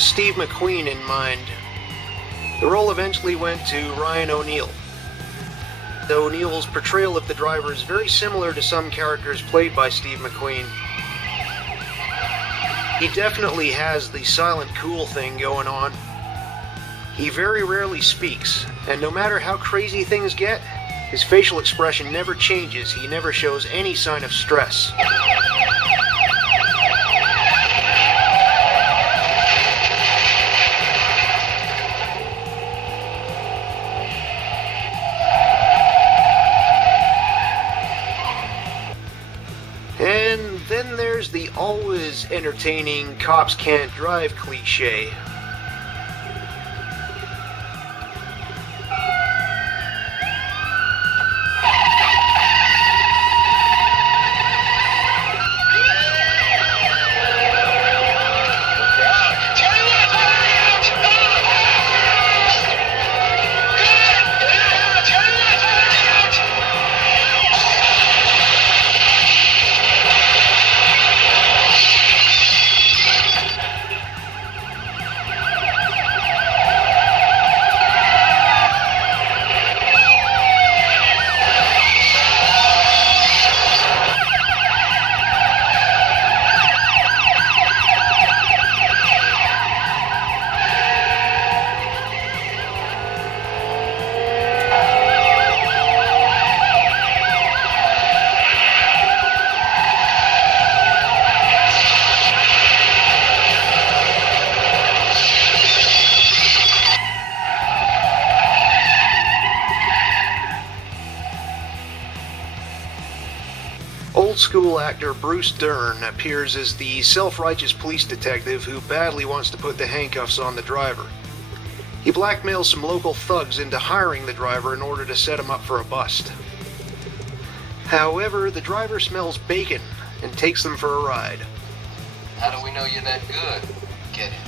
with Steve McQueen in mind. The role eventually went to Ryan O'Neal. O'Neal's portrayal of the driver is very similar to some characters played by Steve McQueen. He definitely has the silent cool thing going on. He very rarely speaks, and no matter how crazy things get, his facial expression never changes. He never shows any sign of stress. And then there's the always entertaining cops can't drive cliche. Old-school actor Bruce Dern appears as the self-righteous police detective who badly wants to put the handcuffs on the driver. He blackmails some local thugs into hiring the driver in order to set him up for a bust. However, the driver smells bacon and takes them for a ride. How do we know you're that good? Get it.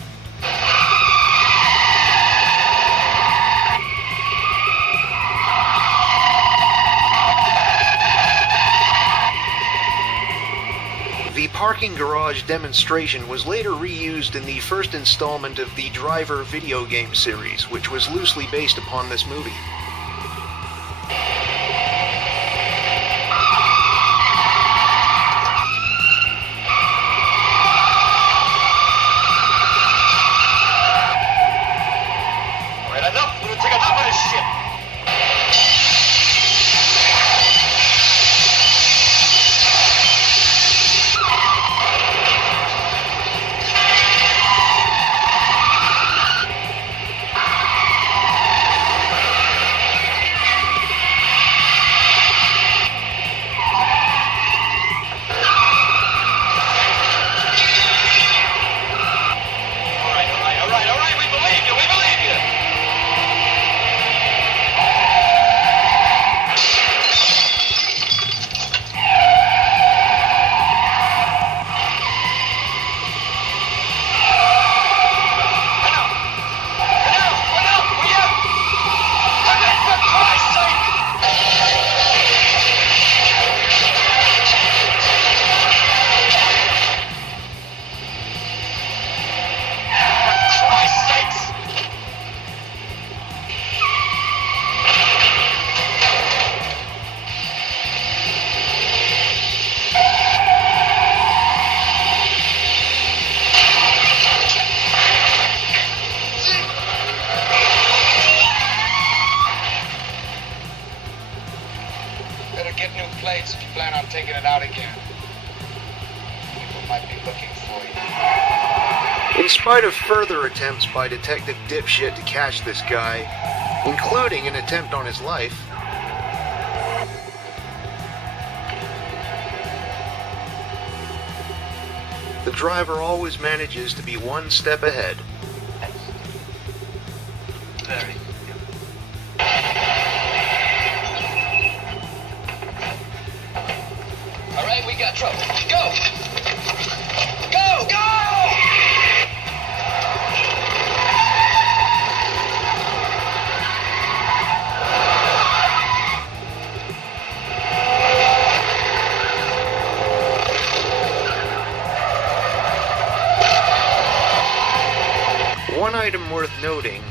The parking garage demonstration was later reused in the first installment of the Driver video game series, which was loosely based upon this movie. All right, enough. We're gonna take enough of this shit. Get new plates if you plan on taking it out again. People might be looking for you. In spite of further attempts by Detective Dipshit to catch this guy, including an attempt on his life, the driver always manages to be one step ahead. Very. All right, we got trouble. Go! Go! Go! One item worth noting,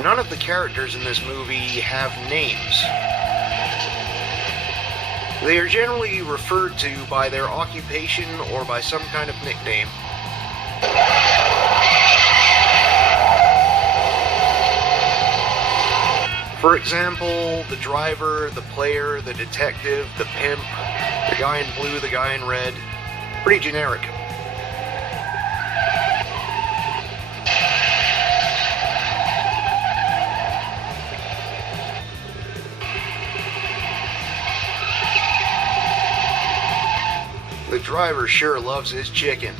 none of the characters in this movie have names. They are generally referred to by their occupation or by some kind of nickname. For example, the driver, the player, the detective, the pimp, the guy in blue, the guy in red. Pretty generic. The driver sure loves his chicken.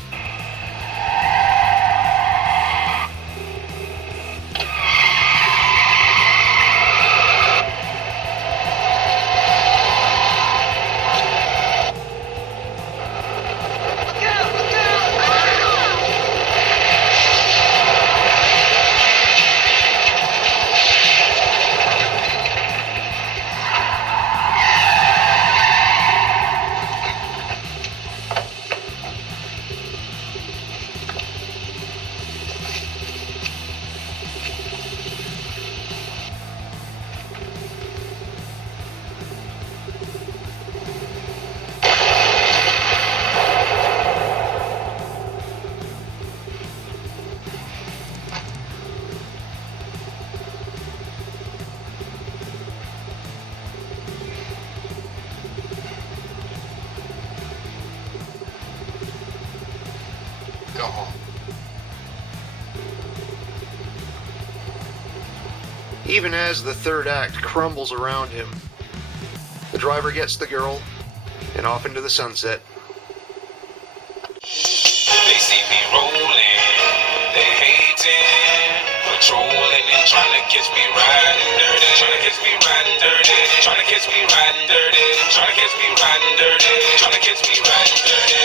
Go home. Even as the third act crumbles around him, the driver gets the girl and off into the sunset. They see me rolling, they hating, patrolling and trying to catch me riding dirty, trying to catch me riding dirty, trying to catch me riding dirty, trying to catch me riding dirty, trying to catch me riding dirty.